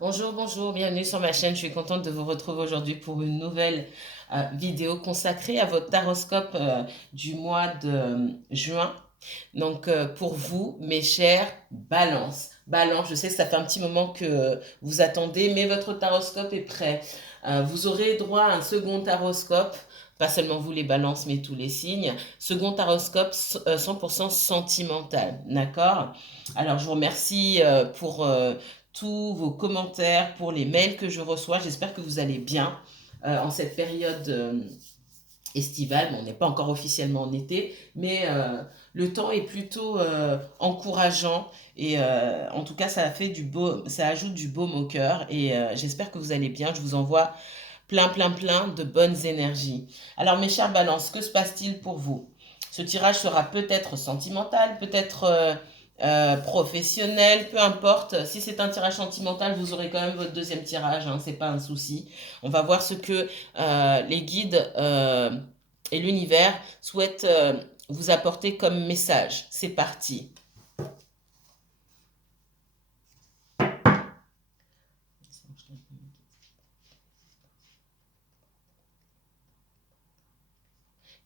Bonjour, bonjour, bienvenue sur ma chaîne. Je suis contente de vous retrouver aujourd'hui pour une nouvelle vidéo consacrée à votre taroscope du mois de juin. Donc, pour vous, mes chers Balance. Balance, je sais que ça fait un petit moment que vous attendez, mais votre taroscope est prêt. Vous aurez droit à un second taroscope, pas seulement vous les balances, mais tous les signes. Second taroscope 100% sentimental, d'accord? Alors, je vous remercie pour tous vos commentaires, pour les mails que je reçois. J'espère que vous allez bien en cette période estivale. Bon, on n'est pas encore officiellement en été, mais le temps est plutôt encourageant et en tout cas, ça fait du beau, ça ajoute du baume au cœur et j'espère que vous allez bien. Je vous envoie plein de bonnes énergies. Alors, mes chers balances, que se passe-t-il pour vous? Ce tirage sera peut-être sentimental, peut-être professionnel, peu importe. Si c'est un tirage sentimental, vous aurez quand même votre deuxième tirage, hein, c'est pas un souci. On va voir ce que les guides et l'univers souhaitent vous apporter comme message. C'est parti.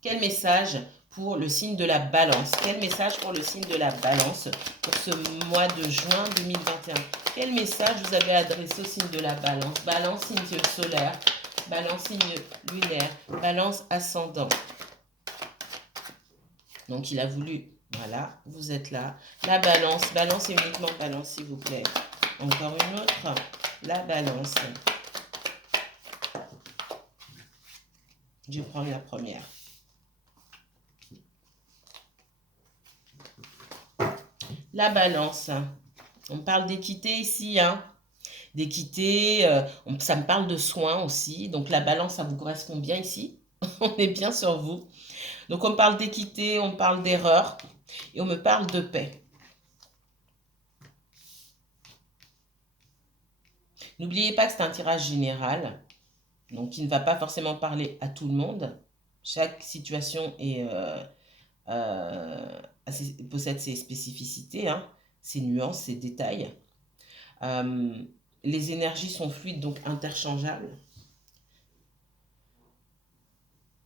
Quel message pour le signe de la balance? Quel message pour le signe de la balance pour ce mois de juin 2021? Quel message vous avez adressé au signe de la balance? Balance signe solaire, balance signe lunaire, balance ascendant. Donc il a voulu, voilà, vous êtes là. La balance, balance et uniquement balance s'il vous plaît. Encore une autre, la balance. Je prends la première. La balance. On parle d'équité ici, hein. D'équité, ça me parle de soins aussi. Donc la balance, ça vous correspond bien ici. On est bien sur vous. Donc on parle d'équité, on parle d'erreur et on me parle de paix. N'oubliez pas que c'est un tirage général, donc qui ne va pas forcément parler à tout le monde. Chaque situation euh, possède ses spécificités, hein, ses nuances, ses détails. Euh, les énergies sont fluides, donc interchangeables.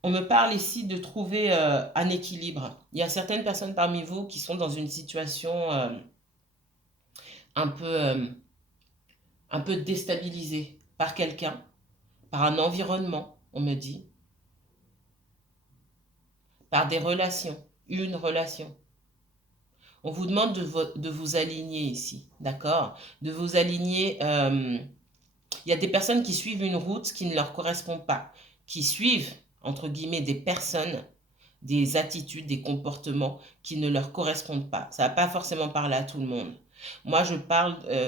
On me parle ici de trouver un équilibre. Il y a certaines personnes parmi vous qui sont dans une situation un peu, euh, un peu déstabilisée par quelqu'un, par un environnement, on me dit, par des relations, une relation. On vous demande de vous aligner ici, d'accord? De vous aligner. Il y a des personnes qui suivent une route qui ne leur correspond pas, qui suivent, entre guillemets, des personnes, des attitudes, des comportements qui ne leur correspondent pas. Ça ne va pas forcément parler à tout le monde. Moi,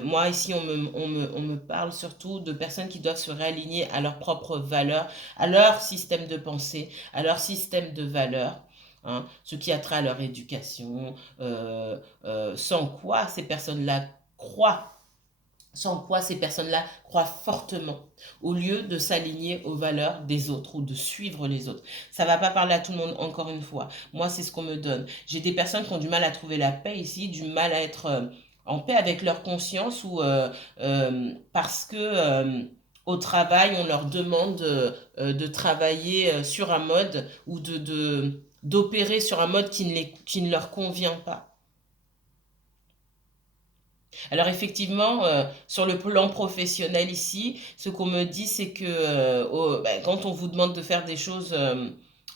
moi ici, on me parle surtout de personnes qui doivent se réaligner à leurs propres valeurs, à leur système de pensée, à leur système de valeurs. Hein, ce qui a trait à leur éducation, sans quoi ces personnes-là croient sans quoi ces personnes-là croient fortement, au lieu de s'aligner aux valeurs des autres ou de suivre les autres. Ça ne va pas parler à tout le monde, encore une fois. Moi, c'est ce qu'on me donne. J'ai des personnes qui ont du mal à trouver la paix ici, du mal à être en paix avec leur conscience ou parce que au travail, on leur demande de travailler sur un mode ou d'opérer sur un mode qui ne leur convient pas. Alors effectivement, sur le plan professionnel ici, ce qu'on me dit, c'est que quand on vous demande de faire des choses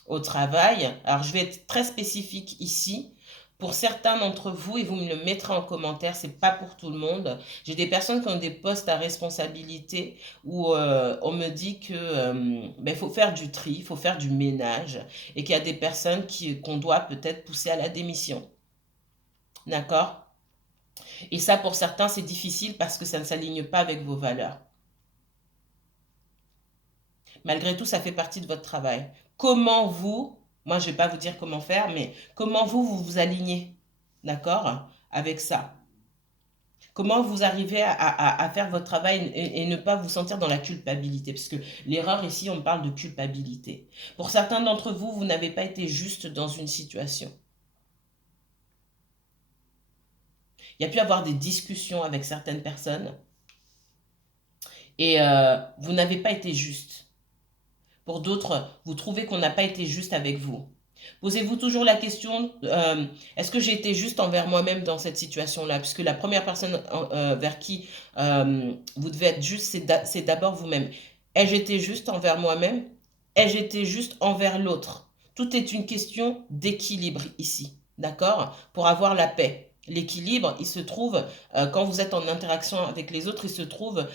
au travail, alors je vais être très spécifique ici. Pour certains d'entre vous, et vous me le mettrez en commentaire, c'est pas pour tout le monde. J'ai des personnes qui ont des postes à responsabilité où on me dit que faut faire du tri, il faut faire du ménage, et qu'il y a des personnes qu'on doit peut-être pousser à la démission. D'accord? Et ça, pour certains, c'est difficile parce que ça ne s'aligne pas avec vos valeurs. Malgré tout, ça fait partie de votre travail. Comment vous, moi je ne vais pas vous dire comment faire, mais comment vous vous alignez, d'accord, avec ça? Comment vous arrivez à faire votre travail et ne pas vous sentir dans la culpabilité? Parce que l'erreur ici, on parle de culpabilité. Pour certains d'entre vous, vous n'avez pas été juste dans une situation. Il y a pu avoir des discussions avec certaines personnes Et vous n'avez pas été juste. Pour d'autres, vous trouvez qu'on n'a pas été juste avec vous. Posez-vous toujours la question, est-ce que j'ai été juste envers moi-même dans cette situation-là? Puisque la première personne vers qui vous devez être juste, c'est d'abord vous-même. Ai-je été juste envers moi-même? Ai-je été juste envers l'autre? Tout est une question d'équilibre ici, d'accord? Pour avoir la paix. L'équilibre, il se trouve, quand vous êtes en interaction avec les autres, il se trouve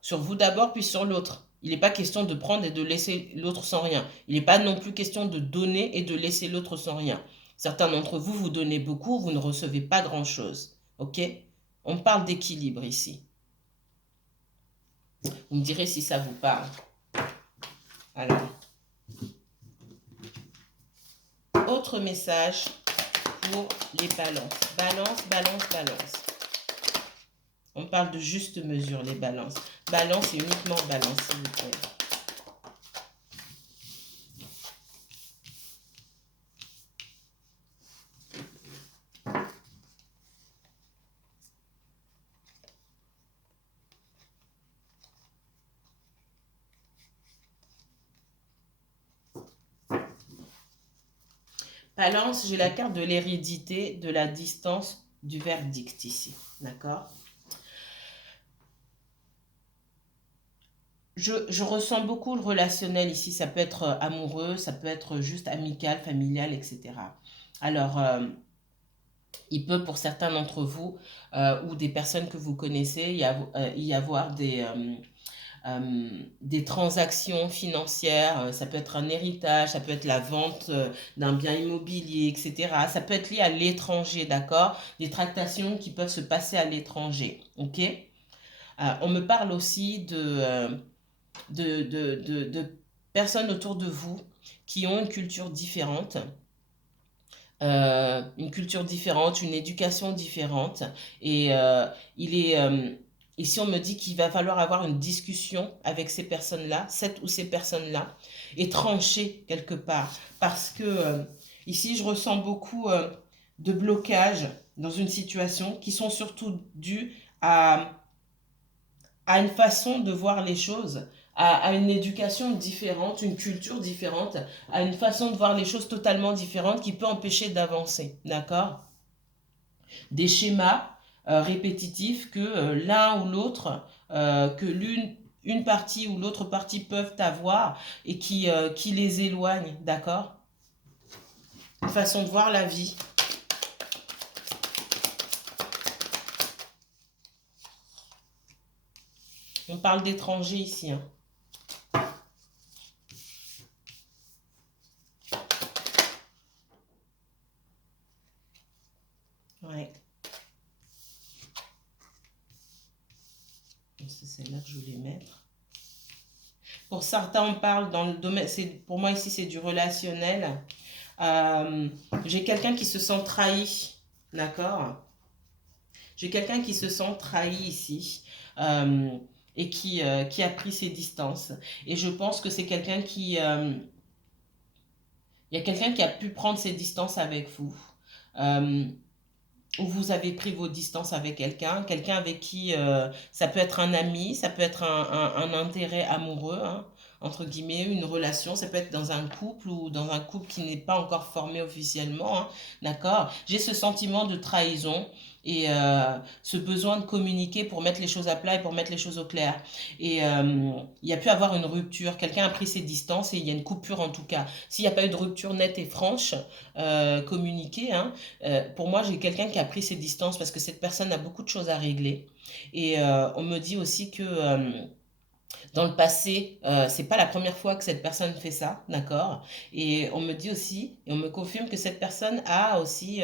sur vous d'abord, puis sur l'autre. Il n'est pas question de prendre et de laisser l'autre sans rien. Il n'est pas non plus question de donner et de laisser l'autre sans rien. Certains d'entre vous, vous donnez beaucoup, vous ne recevez pas grand-chose. OK? On parle d'équilibre ici. Vous me direz si ça vous parle. Alors, autre message pour les balances. Balance, balance, balance. On parle de juste mesure, les balances. Balance et uniquement balance, s'il vous plaît. Balance, j'ai la carte de l'hérédité, de la distance, du verdict ici. D'accord? Je ressens beaucoup le relationnel ici. Ça peut être amoureux, ça peut être juste amical, familial, etc. Alors, il peut pour certains d'entre vous ou des personnes que vous connaissez y avoir des transactions financières. Ça peut être un héritage, ça peut être la vente d'un bien immobilier, etc. Ça peut être lié à l'étranger, d'accord? Des tractations qui peuvent se passer à l'étranger, ok? On me parle aussi de personnes autour de vous qui ont une culture différente, une éducation différente. Et ici, on me dit qu'il va falloir avoir une discussion avec ces personnes-là, cette ou ces personnes-là, et trancher quelque part. Parce que ici, je ressens beaucoup de blocages dans une situation qui sont surtout dus à une façon de voir les choses, à une éducation différente, une culture différente, à une façon de voir les choses totalement différente qui peut empêcher d'avancer. D'accord? Des schémas répétitifs que l'un ou l'autre, que une partie ou l'autre partie peuvent avoir et qui les éloignent. D'accord? Une façon de voir la vie. On parle d'étrangers ici, hein. Ouais. C'est celle-là que je voulais mettre. Pour certains, on parle dans le domaine, pour moi ici, c'est du relationnel. J'ai quelqu'un qui se sent trahi, d'accord? J'ai quelqu'un qui se sent trahi ici et qui a pris ses distances. Et je pense que c'est quelqu'un il y a quelqu'un qui a pu prendre ses distances avec vous. Euh, ou vous avez pris vos distances avec quelqu'un avec qui ça peut être un ami, ça peut être un intérêt amoureux, hein, entre guillemets, une relation, ça peut être dans un couple ou dans un couple qui n'est pas encore formé officiellement, hein, d'accord? J'ai ce sentiment de trahison et ce besoin de communiquer pour mettre les choses à plat et pour mettre les choses au clair. Et il y a pu avoir une rupture, quelqu'un a pris ses distances et il y a une coupure en tout cas. S'il n'y a pas eu de rupture nette et franche, communiquée, hein, pour moi, j'ai quelqu'un qui a pris ses distances parce que cette personne a beaucoup de choses à régler. Et on me dit aussi que dans le passé, c'est pas la première fois que cette personne fait ça, d'accord? Et on me dit aussi, et on me confirme que cette personne a aussi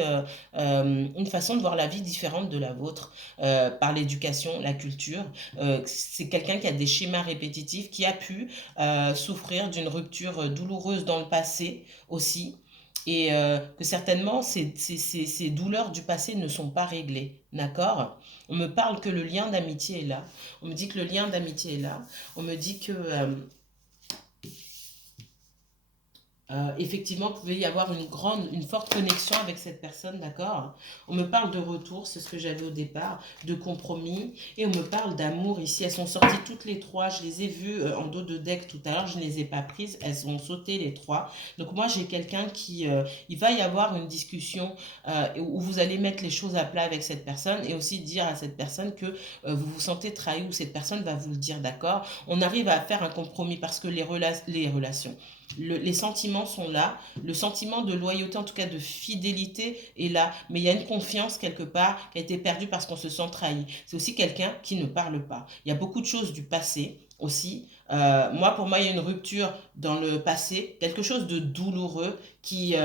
une façon de voir la vie différente de la vôtre par l'éducation, la culture. C'est quelqu'un qui a des schémas répétitifs, qui a pu souffrir d'une rupture douloureuse dans le passé aussi et que certainement ces douleurs du passé ne sont pas réglées. D'accord? On me parle que le lien d'amitié est là. On me dit que le lien d'amitié est là. On me dit que effectivement, il pouvait y avoir une forte connexion avec cette personne, d'accord? On me parle de retour, c'est ce que j'avais au départ, de compromis, et on me parle d'amour ici. Elles sont sorties toutes les trois, je les ai vues en dos de deck tout à l'heure, je ne les ai pas prises, elles ont sauté les trois. Donc moi, j'ai quelqu'un il va y avoir une discussion où vous allez mettre les choses à plat avec cette personne et aussi dire à cette personne que vous vous sentez trahi ou cette personne va vous le dire, d'accord? On arrive à faire un compromis parce que les relations les sentiments sont là, le sentiment de loyauté, en tout cas de fidélité est là, mais il y a une confiance quelque part qui a été perdue parce qu'on se sent trahi. C'est aussi quelqu'un qui ne parle pas. Il y a beaucoup de choses du passé aussi. Pour moi, il y a une rupture dans le passé, quelque chose de douloureux qui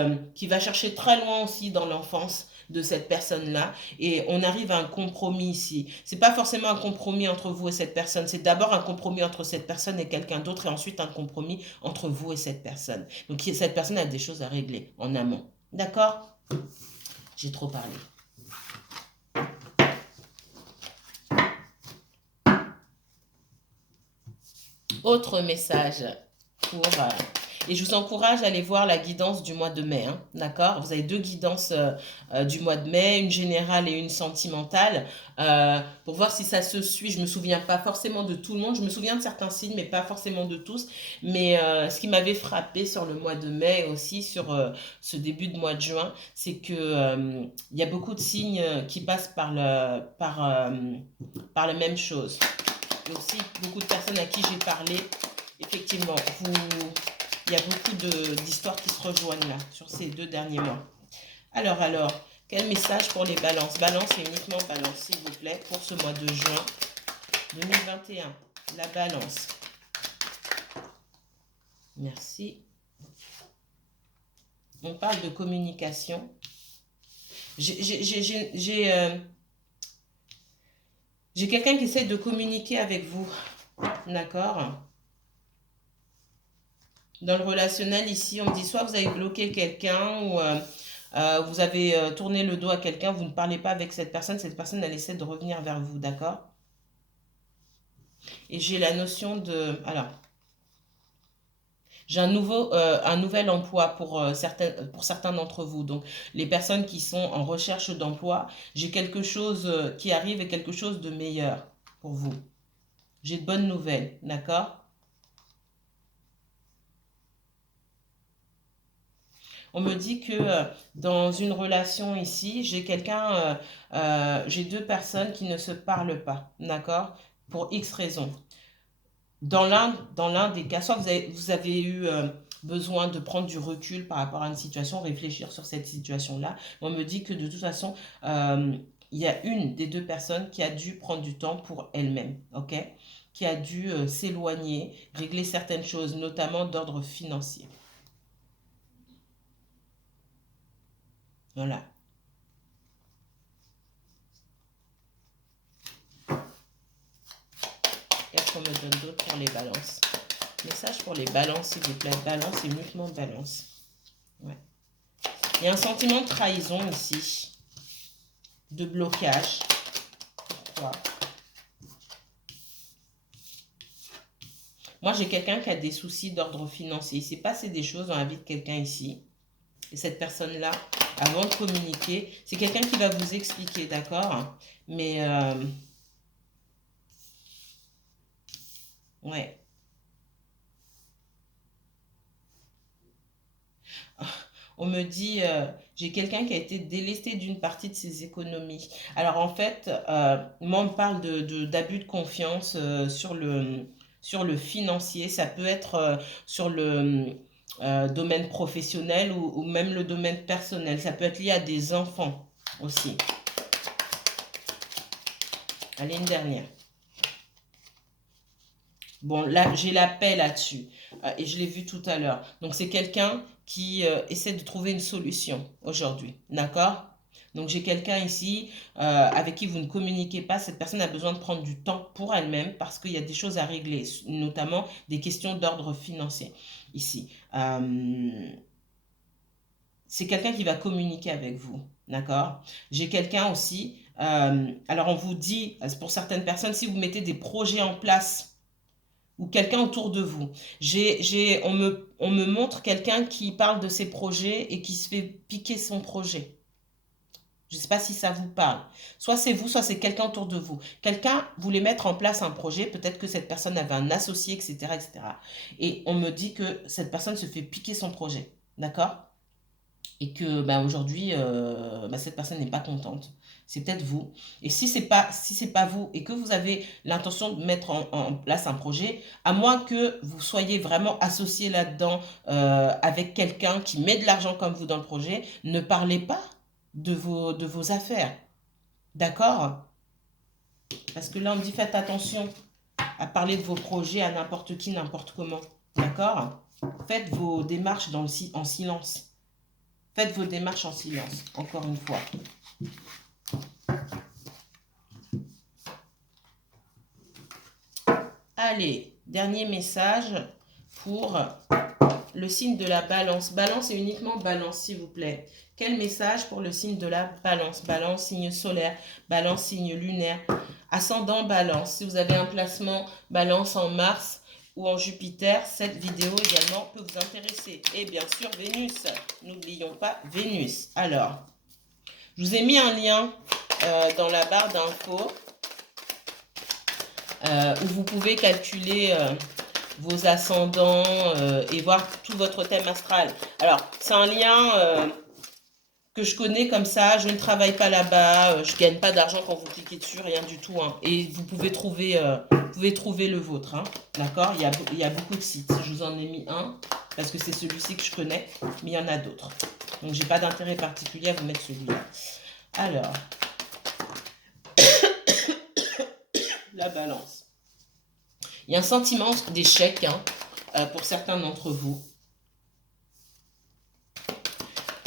va chercher très loin aussi dans l'enfance de cette personne-là et on arrive à un compromis ici. C'est pas forcément un compromis entre vous et cette personne, c'est d'abord un compromis entre cette personne et quelqu'un d'autre et ensuite un compromis entre vous et cette personne. Donc cette personne a des choses à régler en amont. D'accord? J'ai trop parlé. Autre message pour et je vous encourage à aller voir la guidance du mois de mai, hein, d'accord? Vous avez deux guidances du mois de mai, une générale et une sentimentale, pour voir si ça se suit. Je me souviens pas forcément de tout le monde, je me souviens de certains signes, mais pas forcément de tous. Mais ce qui m'avait frappé sur le mois de mai aussi, sur ce début de mois de juin, c'est que il y a beaucoup de signes qui passent par la même chose. Il y a aussi beaucoup de personnes à qui j'ai parlé. Effectivement, il y a beaucoup d'histoires qui se rejoignent là, sur ces 2 derniers mois. Alors, quel message pour les balances? Balance et uniquement balance, s'il vous plaît, pour ce mois de juin 2021. La balance. Merci. On parle de communication. J'ai quelqu'un qui essaie de communiquer avec vous. D'accord? Dans le relationnel, ici, on me dit soit vous avez bloqué quelqu'un ou vous avez tourné le dos à quelqu'un, vous ne parlez pas avec cette personne elle essaie de revenir vers vous, d'accord? Et j'ai la notion de... Alors, j'ai un nouvel emploi pour certains d'entre vous. Donc, les personnes qui sont en recherche d'emploi, j'ai quelque chose qui arrive et quelque chose de meilleur pour vous. J'ai de bonnes nouvelles, d'accord? On me dit que dans une relation ici, j'ai deux personnes qui ne se parlent pas, d'accord? Pour X raisons. Dans l'un des cas, soit vous avez eu besoin de prendre du recul par rapport à une situation, réfléchir sur cette situation-là. On me dit que de toute façon, il y a une des deux personnes qui a dû prendre du temps pour elle-même, ok? Qui a dû s'éloigner, régler certaines choses, notamment d'ordre financier. Voilà. Qu'est-ce qu'on me donne d'autre pour les balances? Message pour les balances, s'il vous plaît. Balance et uniquement balance. Ouais. Il y a un sentiment de trahison ici. De blocage. Pourquoi? Moi, j'ai quelqu'un qui a des soucis d'ordre financier. Il s'est passé des choses dans la vie de quelqu'un ici. Et cette personne-là, avant de communiquer, c'est quelqu'un qui va vous expliquer, d'accord? Mais, ouais. On me dit, j'ai quelqu'un qui a été délesté d'une partie de ses économies. Alors en fait, moi on me parle d'abus de confiance sur le financier. Ça peut être sur le domaine professionnel ou même le domaine personnel. Ça peut être lié à des enfants aussi. Allez, une dernière. Bon, là, j'ai la paix là-dessus. Et je l'ai vu tout à l'heure. Donc, c'est quelqu'un qui essaie de trouver une solution aujourd'hui. D'accord? Donc, j'ai quelqu'un ici avec qui vous ne communiquez pas. Cette personne a besoin de prendre du temps pour elle-même parce qu'il y a des choses à régler, notamment des questions d'ordre financier ici. C'est quelqu'un qui va communiquer avec vous. D'accord? J'ai quelqu'un aussi. Alors, on vous dit, pour certaines personnes, si vous mettez des projets en place, ou quelqu'un autour de vous. On me montre quelqu'un qui parle de ses projets et qui se fait piquer son projet. Je ne sais pas si ça vous parle. Soit c'est vous, soit c'est quelqu'un autour de vous. Quelqu'un voulait mettre en place un projet, peut-être que cette personne avait un associé, etc., etc. Et on me dit que cette personne se fait piquer son projet. D'accord? Et que bah, aujourd'hui, bah, cette personne n'est pas contente. C'est peut-être vous. Et si c'est pas vous et que vous avez l'intention de mettre en place un projet, à moins que vous soyez vraiment associé là-dedans avec quelqu'un qui met de l'argent comme vous dans le projet, ne parlez pas de vos affaires. D'accord? Parce que là, on dit faites attention à parler de vos projets à n'importe qui, n'importe comment. D'accord? Faites vos démarches en silence. Faites vos démarches en silence, encore une fois. Allez, dernier message pour le signe de la balance. Balance et uniquement balance, s'il vous plaît. Quel message pour le signe de la balance? Balance, signe solaire, balance, signe lunaire, ascendant balance. Si vous avez un placement balance en Mars ou en Jupiter, cette vidéo également peut vous intéresser. Et bien sûr, Vénus. N'oublions pas Vénus. Alors, je vous ai mis un lien dans la barre d'infos où vous pouvez calculer vos ascendants et voir tout votre thème astral. Alors, c'est un lien que je connais comme ça, je ne travaille pas là-bas, je ne gagne pas d'argent quand vous cliquez dessus, rien du tout. Hein. Et vous pouvez trouver le vôtre, hein. D'accord? Il y a beaucoup de sites. Je vous en ai mis un parce que c'est celui-ci que je connais, mais il y en a d'autres. Donc, j'ai pas d'intérêt particulier à vous mettre celui-là. Alors, la balance. Il y a un sentiment d'échec hein, pour certains d'entre vous.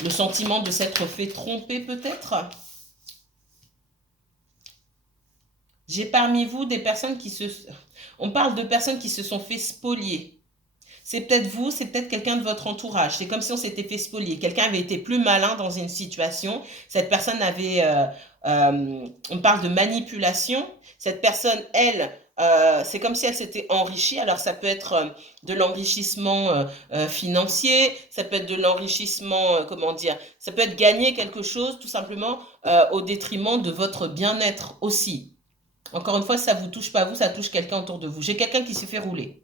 Le sentiment de s'être fait tromper peut-être. J'ai parmi vous des personnes qui se... On parle de personnes qui se sont fait spolier. C'est peut-être vous, c'est peut-être quelqu'un de votre entourage. C'est comme si on s'était fait spolier. Quelqu'un avait été plus malin dans une situation. Cette personne avait... on parle de manipulation. Cette personne, elle... c'est comme si elle s'était enrichie. Alors ça peut être de l'enrichissement financier, ça peut être de l'enrichissement, comment dire, ça peut être gagner quelque chose tout simplement au détriment de votre bien-être aussi. Encore une fois, ça ne vous touche pas vous, ça touche quelqu'un autour de vous. J'ai quelqu'un qui s'est fait rouler.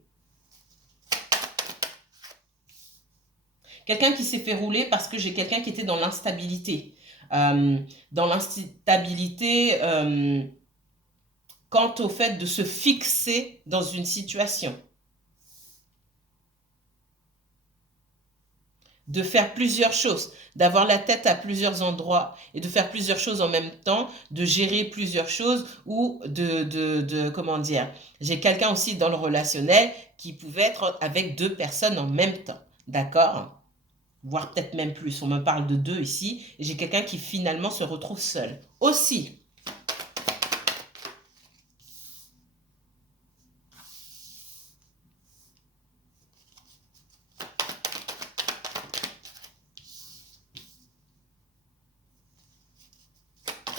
Quelqu'un qui s'est fait rouler parce que j'ai quelqu'un qui était dans l'instabilité. Dans l'instabilité quant au fait de se fixer dans une situation. De faire plusieurs choses, d'avoir la tête à plusieurs endroits et de faire plusieurs choses en même temps, de gérer plusieurs choses ou comment dire, j'ai quelqu'un aussi dans le relationnel qui pouvait être avec deux personnes en même temps, d'accord? Voire peut-être même plus, on me parle de deux ici, et j'ai quelqu'un qui finalement se retrouve seul. Aussi,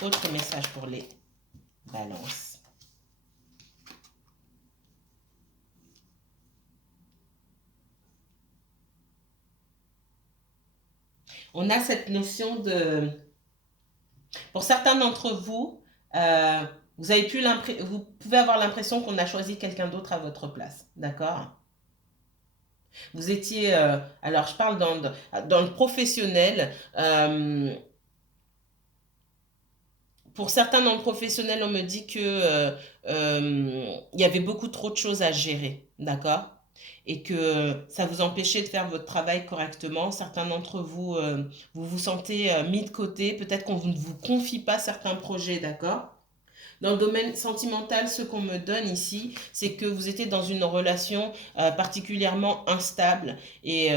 autre message pour les balances. On a cette notion de... Pour certains d'entre vous, vous pouvez avoir l'impression qu'on a choisi quelqu'un d'autre à votre place. D'accord? Vous étiez... alors, je parle dans le professionnel. Pour certains dans le professionnel, on me dit que il y avait beaucoup trop de choses à gérer. D'accord? Et que ça vous empêchait de faire votre travail correctement. Certains d'entre vous, vous vous sentez mis de côté. Peut-être qu'on ne vous confie pas certains projets, d'accord? Dans le domaine sentimental, ce qu'on me donne ici, c'est que vous étiez dans une relation particulièrement instable et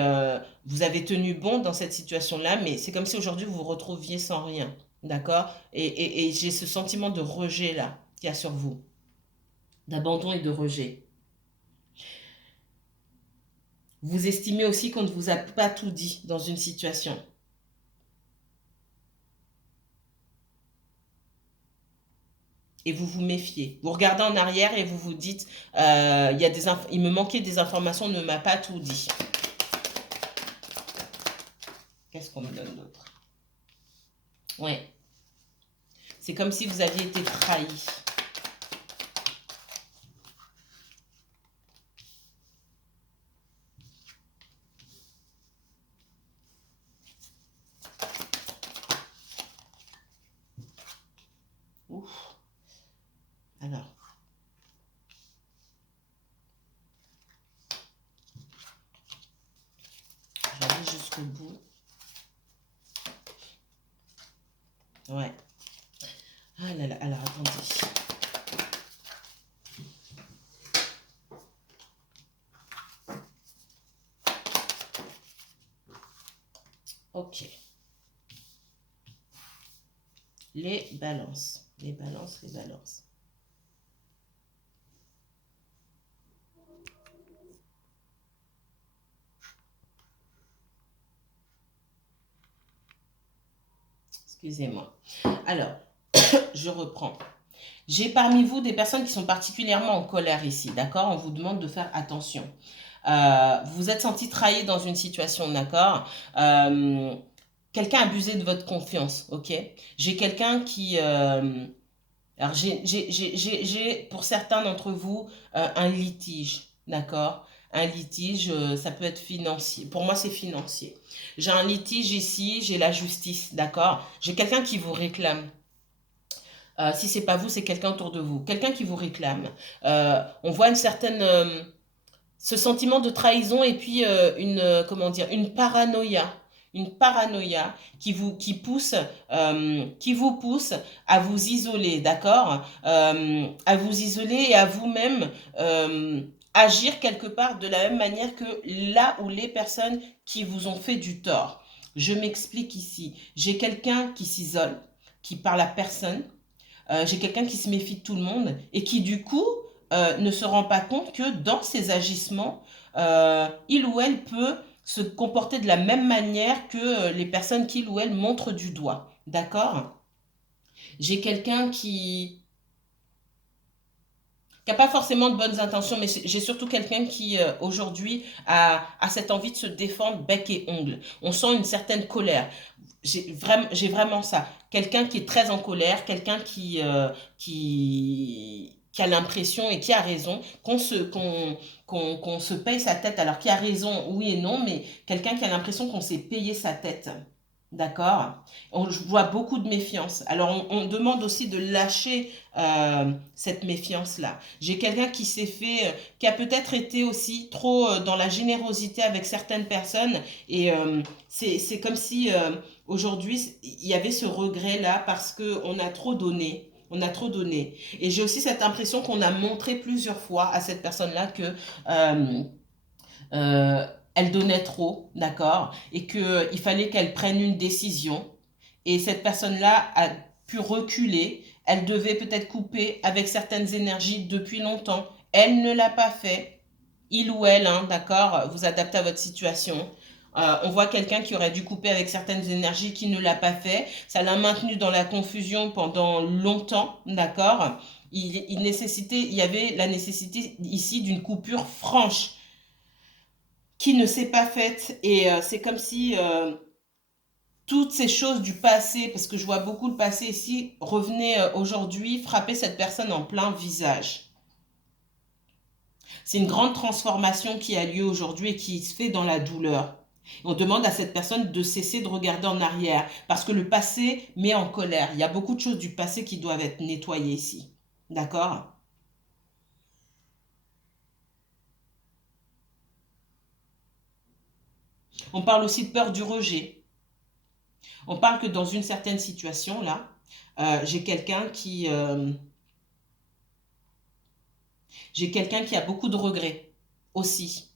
vous avez tenu bon dans cette situation-là, mais c'est comme si aujourd'hui vous vous retrouviez sans rien, d'accord? Et j'ai ce sentiment de rejet-là qu'il y a sur vous, d'abandon et de rejet. Vous estimez aussi qu'on ne vous a pas tout dit dans une situation. et vous vous méfiez. Vous regardez en arrière et vous vous dites, il me manquait des informations, on ne m'a pas tout dit. Qu'est-ce qu'on me donne d'autre? Ouais. C'est comme si vous aviez été trahi. Ouf. Alors. J'arrive jusqu'au bout. Ouais. Ah là là, alors attendez. Ok. Les balances. Les balances, les balances. Excusez-moi. Alors, je reprends. J'ai parmi vous des personnes qui sont particulièrement en colère ici, d'accord? On vous demande de faire attention. Vous vous êtes senti trahi dans une situation, d'accord? Quelqu'un a abusé de votre confiance, ok? J'ai quelqu'un qui... alors, j'ai, pour certains d'entre vous, un litige, d'accord? Un litige, ça peut être financier. Pour moi, c'est financier. J'ai un litige ici, j'ai la justice, d'accord? J'ai quelqu'un qui vous réclame. Si c'est pas vous, c'est quelqu'un autour de vous. Quelqu'un qui vous réclame. On voit une certaine... ce sentiment de trahison et puis comment dire, une paranoïa qui vous pousse à vous isoler, d'accord, à vous isoler et à vous-même agir quelque part de la même manière que là où les personnes qui vous ont fait du tort. Je m'explique ici. J'ai quelqu'un qui s'isole, qui parle à personne. J'ai quelqu'un qui se méfie de tout le monde et qui du coup ne se rend pas compte que dans ses agissements, il ou elle peut se comporter de la même manière que les personnes qu'il ou elle montre du doigt. D'accord? J'ai quelqu'un qui n'a pas forcément de bonnes intentions, mais j'ai surtout quelqu'un qui, aujourd'hui, a cette envie de se défendre bec et ongle. On sent une certaine colère. J'ai vraiment ça. Quelqu'un qui est très en colère, quelqu'un qui a l'impression et qui a raison qu'on se paye sa tête. Alors qui a raison, oui et non, mais quelqu'un qui a l'impression qu'on s'est payé sa tête. D'accord? Je vois beaucoup de méfiance. Alors, on demande aussi de lâcher cette méfiance-là. J'ai quelqu'un qui s'est fait, qui a peut-être été aussi trop dans la générosité avec certaines personnes. Et c'est comme si aujourd'hui, il y avait ce regret-là parce qu'on a trop donné. On a trop donné. Et j'ai aussi cette impression qu'on a montré plusieurs fois à cette personne-là que euh, elle donnait trop, d'accord, et qu'il fallait qu'elle prenne une décision. Et cette personne-là a pu reculer. Elle devait peut-être couper avec certaines énergies depuis longtemps. Elle ne l'a pas fait. Il ou elle, hein, d'accord, vous adaptez à votre situation. On voit quelqu'un qui aurait dû couper avec certaines énergies qui ne l'a pas fait. Ça l'a maintenu dans la confusion pendant longtemps, d'accord. Il y avait la nécessité ici d'une coupure franche qui ne s'est pas faite. Et c'est comme si toutes ces choses du passé, parce que je vois beaucoup le passé ici, revenaient aujourd'hui, frapper cette personne en plein visage. C'est une grande transformation qui a lieu aujourd'hui et qui se fait dans la douleur. On demande à cette personne de cesser de regarder en arrière parce que le passé met en colère. Il y a beaucoup de choses du passé qui doivent être nettoyées ici. D'accord? On parle aussi de peur du rejet. On parle que dans une certaine situation, là, j'ai quelqu'un qui a beaucoup de regrets aussi.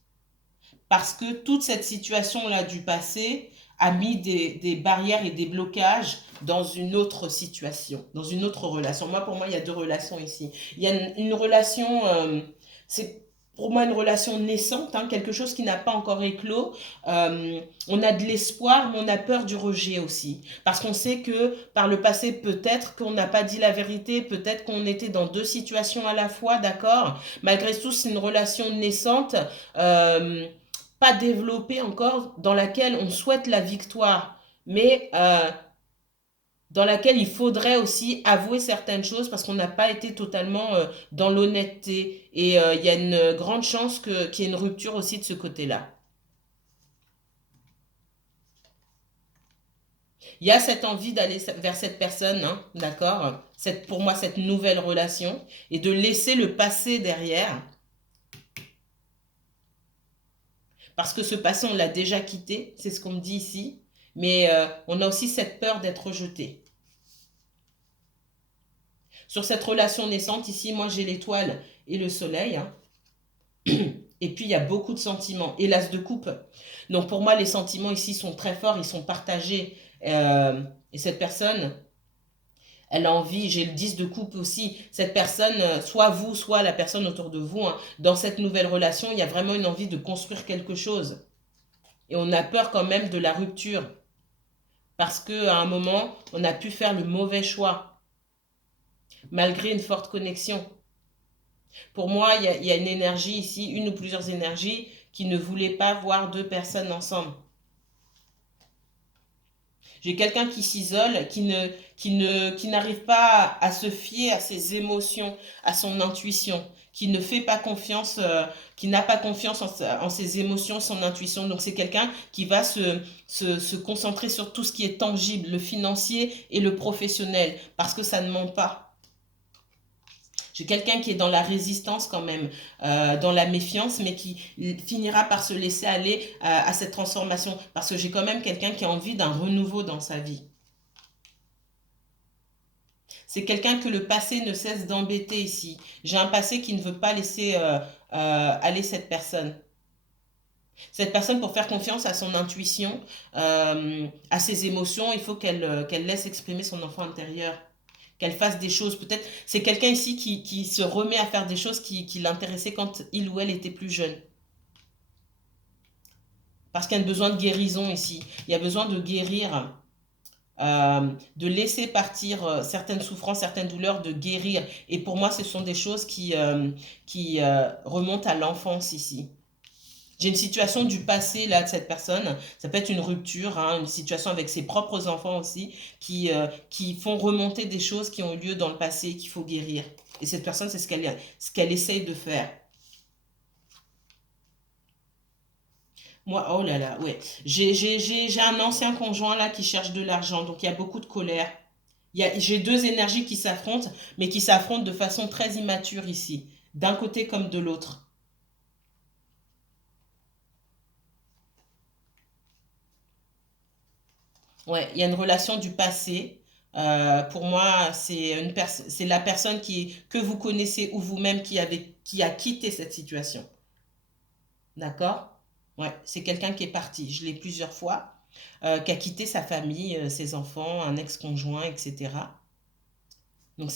Parce que toute cette situation-là du passé a mis des barrières et des blocages dans une autre situation, dans une autre relation. Pour moi, il y a deux relations ici. Il y a une relation, c'est pour moi une relation naissante, hein, quelque chose qui n'a pas encore éclos. On a de l'espoir, mais on a peur du rejet aussi. Parce qu'on sait que par le passé, peut-être qu'on n'a pas dit la vérité, peut-être qu'on était dans deux situations à la fois, d'accord? Malgré tout, c'est une relation naissante, euh, pas développée encore, dans laquelle on souhaite la victoire, mais dans laquelle il faudrait aussi avouer certaines choses parce qu'on n'a pas été totalement dans l'honnêteté. Et il y a une grande chance qu'il y ait une rupture aussi de ce côté-là. Il y a cette envie d'aller vers cette personne, hein, d'accord? Pour moi, cette nouvelle relation et de laisser le passé derrière. Parce que ce passé, on l'a déjà quitté, c'est ce qu'on me dit ici. Mais on a aussi cette peur d'être rejeté. Sur cette relation naissante, ici, moi, j'ai l'étoile et le soleil, hein. Et puis, il y a beaucoup de sentiments. Et l'as de coupe. Donc, pour moi, les sentiments ici sont très forts, ils sont partagés. Et cette personne, elle a envie, j'ai le 10 de coupe aussi, cette personne, soit vous, soit la personne autour de vous, hein, dans cette nouvelle relation, il y a vraiment une envie de construire quelque chose. Et on a peur quand même de la rupture. Parce qu'à un moment, on a pu faire le mauvais choix, malgré une forte connexion. Pour moi, il y a une énergie ici, une ou plusieurs énergies, qui ne voulaient pas voir deux personnes ensemble. J'ai quelqu'un qui s'isole, qui n'arrive pas à se fier à ses émotions, à son intuition, qui ne fait pas confiance, qui n'a pas confiance en ses émotions, son intuition. Donc c'est quelqu'un qui va se concentrer sur tout ce qui est tangible, le financier et le professionnel, parce que ça ne ment pas. J'ai quelqu'un qui est dans la résistance quand même, dans la méfiance, mais qui finira par se laisser aller à cette transformation. Parce que j'ai quand même quelqu'un qui a envie d'un renouveau dans sa vie. C'est quelqu'un que le passé ne cesse d'embêter ici. J'ai un passé qui ne veut pas laisser aller cette personne. Cette personne, pour faire confiance à son intuition, à ses émotions, il faut qu'elle laisse exprimer son enfant intérieur, qu'elle fasse des choses. Peut-être c'est quelqu'un ici qui se remet à faire des choses qui l'intéressaient quand il ou elle était plus jeune. Parce qu'il y a besoin de guérison ici. Il y a besoin de guérir, de laisser partir certaines souffrances, certaines douleurs, de guérir. Et pour moi, ce sont des choses qui remontent à l'enfance ici. J'ai une situation du passé là de cette personne, ça peut être une rupture, hein, une situation avec ses propres enfants aussi, qui font remonter des choses qui ont eu lieu dans le passé, qu'il faut guérir. Et cette personne, c'est ce qu'elle essaye de faire. Moi, oh là là, ouais. J'ai un ancien conjoint là qui cherche de l'argent, donc il y a beaucoup de colère. J'ai deux énergies qui s'affrontent, mais qui s'affrontent de façon très immature ici, d'un côté comme de l'autre. Ouais, il y a une relation du passé. Pour moi, c'est la personne que vous connaissez ou vous-même qui a quitté cette situation. D'accord? Ouais, c'est quelqu'un qui est parti. Je l'ai plusieurs fois, qui a quitté sa famille, ses enfants, un ex-conjoint, etc. Donc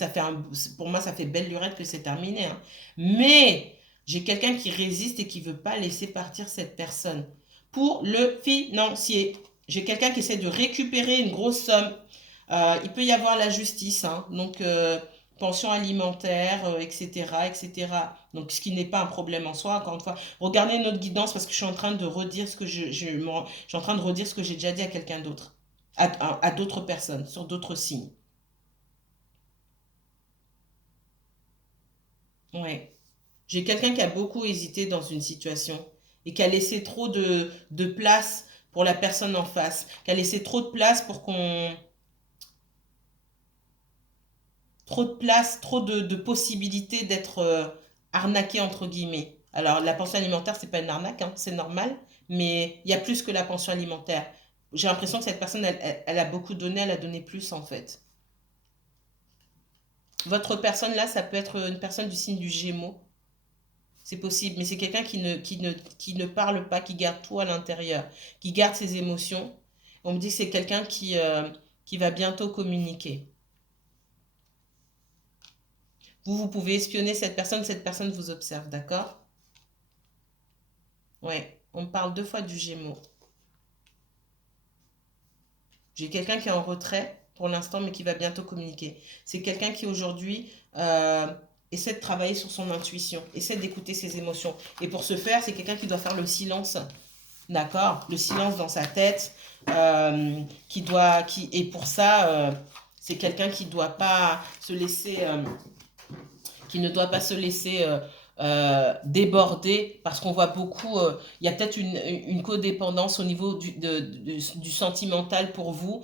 pour moi, ça fait belle lurette que c'est terminé, hein. Mais j'ai quelqu'un qui résiste et qui veut pas laisser partir cette personne. Pour le financier, j'ai quelqu'un qui essaie de récupérer une grosse somme. Il peut y avoir la justice, hein. Donc pension alimentaire, etc., etc. Donc ce qui n'est pas un problème en soi. Encore une fois, regardez notre guidance parce que je suis en train de redire ce que je suis en train de redire ce que j'ai déjà dit à quelqu'un d'autre, à d'autres personnes, sur d'autres signes. Ouais. J'ai quelqu'un qui a beaucoup hésité dans une situation et qui a laissé trop de place pour la personne en face, qui a laissé trop de place pour qu'on... Trop de place, trop de possibilités d'être arnaqué entre guillemets. Alors la pension alimentaire, c'est pas une arnaque, hein, c'est normal, mais il y a plus que la pension alimentaire. J'ai l'impression que cette personne, elle a beaucoup donné, elle a donné plus en fait. Votre personne là, ça peut être une personne du signe du Gémeaux. C'est possible, mais c'est quelqu'un qui ne parle pas, qui garde tout à l'intérieur, qui garde ses émotions. On me dit que c'est quelqu'un qui va bientôt communiquer. Vous pouvez espionner cette personne vous observe, d'accord? Ouais, on me parle 2 fois du Gémeaux. J'ai quelqu'un qui est en retrait pour l'instant, mais qui va bientôt communiquer. C'est quelqu'un qui aujourd'hui essaie de travailler sur son intuition, essaie d'écouter ses émotions. Et pour ce faire, c'est quelqu'un qui doit faire le silence, d'accord? Le silence dans sa tête, et pour ça, c'est quelqu'un qui doit pas se laisser qui ne doit pas se laisser déborder parce qu'on voit beaucoup, il y a peut-être une codépendance au niveau du sentimental pour vous.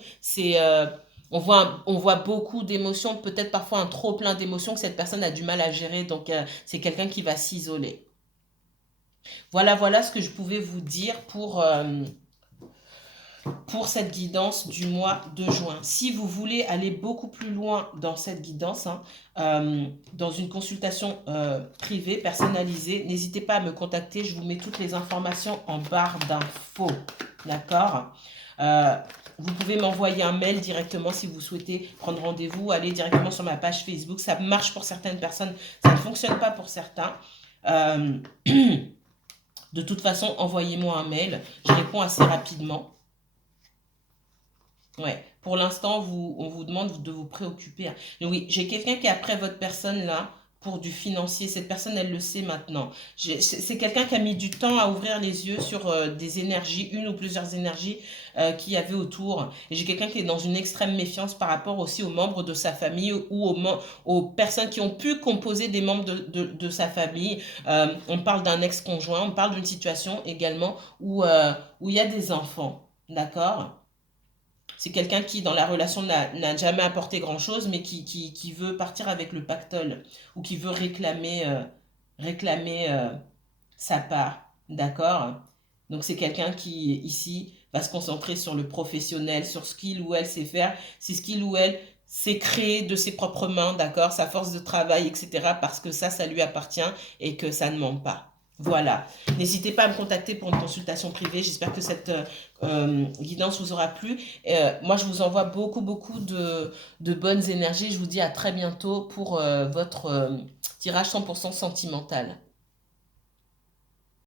On voit beaucoup d'émotions, peut-être parfois un trop plein d'émotions que cette personne a du mal à gérer, donc c'est quelqu'un qui va s'isoler. Voilà, voilà ce que je pouvais vous dire pour cette guidance du mois de juin. Si vous voulez aller beaucoup plus loin dans cette guidance, hein, dans une consultation privée, personnalisée, n'hésitez pas à me contacter. Je vous mets toutes les informations en barre d'infos. D'accord. Vous pouvez m'envoyer un mail directement si vous souhaitez prendre rendez-vous. Allez directement sur ma page Facebook. Ça marche pour certaines personnes, ça ne fonctionne pas pour certains. De toute façon, envoyez-moi un mail. Je réponds assez rapidement. Ouais. Pour l'instant, on vous demande de vous préoccuper, hein. Oui, j'ai quelqu'un qui est après votre personne là pour du financier. Cette personne, elle le sait maintenant. C'est quelqu'un qui a mis du temps à ouvrir les yeux sur des énergies, une ou plusieurs énergies qu'il y avait autour. Et j'ai quelqu'un qui est dans une extrême méfiance par rapport aussi aux membres de sa famille ou aux personnes qui ont pu composer des membres de sa famille. On parle d'un ex-conjoint, on parle d'une situation également où il y a des enfants. D'accord? C'est quelqu'un qui, dans la relation, n'a jamais apporté grand-chose, mais qui veut partir avec le pactole ou qui veut réclamer sa part. D'accord? Donc, c'est quelqu'un qui, ici, va se concentrer sur le professionnel, sur ce qu'il ou elle sait faire. C'est ce qu'il ou elle sait créer de ses propres mains, d'accord? Sa force de travail, etc. Parce que ça lui appartient et que ça ne ment pas. Voilà. N'hésitez pas à me contacter pour une consultation privée. J'espère que cette guidance vous aura plu. Moi, je vous envoie beaucoup, beaucoup de bonnes énergies. Je vous dis à très bientôt pour votre tirage 100% sentimental.